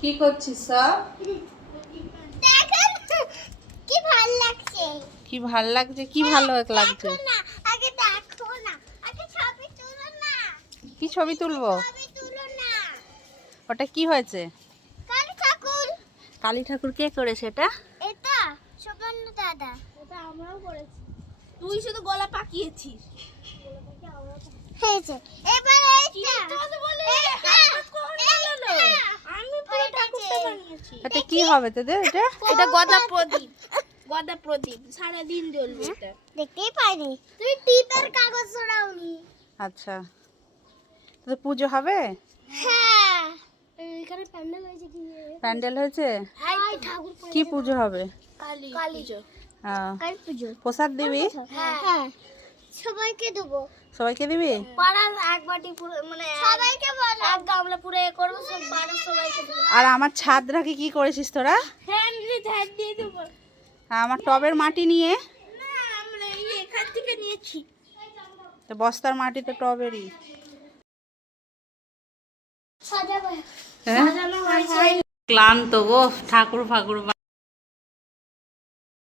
কি করছিস সব? দেখেন কি ভালো লাগছে। কি ভাল লাগছে? কি ভালো লাগছে? দেখো না, আগে দেখো না, আগে ছবি তুলো না। কি ছবি তুলবো? ছবি তুলো না। ওটা কি হয়েছে? কালী ঠাকুর। কালী ঠাকুর কে করেছে এটা? এটা সুবর্ণ দাদা। এটা আমরাও করেছি। তুই শুধু গলা পাকিয়েছিস। হয়েছে। এবার এইটা বলে আমি পুরো ঠাকুরটা বানিয়েছি। এটা কি হবে তোদের? এটা গদা প্রদীপ। গদা প্রদীপ সারা দিন জ্বলবে এটা। দেখতেই পাইনি। তুই টিপের কাগজ ছড়াওনি। আচ্ছা, তোদের পুজো হবে? হ্যাঁ। এখানে প্যান্ডেল হয়েছে কি? প্যান্ডেল হয়েছে? হাই ঠাকুর কি পুজো হবে? কালী পুজো। আহ, কালী পুজো। প্রসাদ দিবি? হ্যাঁ। সবাইকে দেবো। সবাইকে দিবি? পাড়ার এক বাটি পুরো মানে সবাইকে বলো। এক গামলা পুরো এ করব সব পাড়ার সবাইকে দেবো। আর আমার ছাদটাকে কি করেছিস তোরা? হ্যাঁ ধ্যান দিয়ে দেবো। আমার টবের মাটি নিয়ে না আমরা এই এখান থেকে নিয়েছি। তো বস্তার মাটি তো টবেরই। সাজাবো। হ্যাঁ? সাজানো হয়েছে। ক্লান্ত গো, ঠাকুর ফাকুর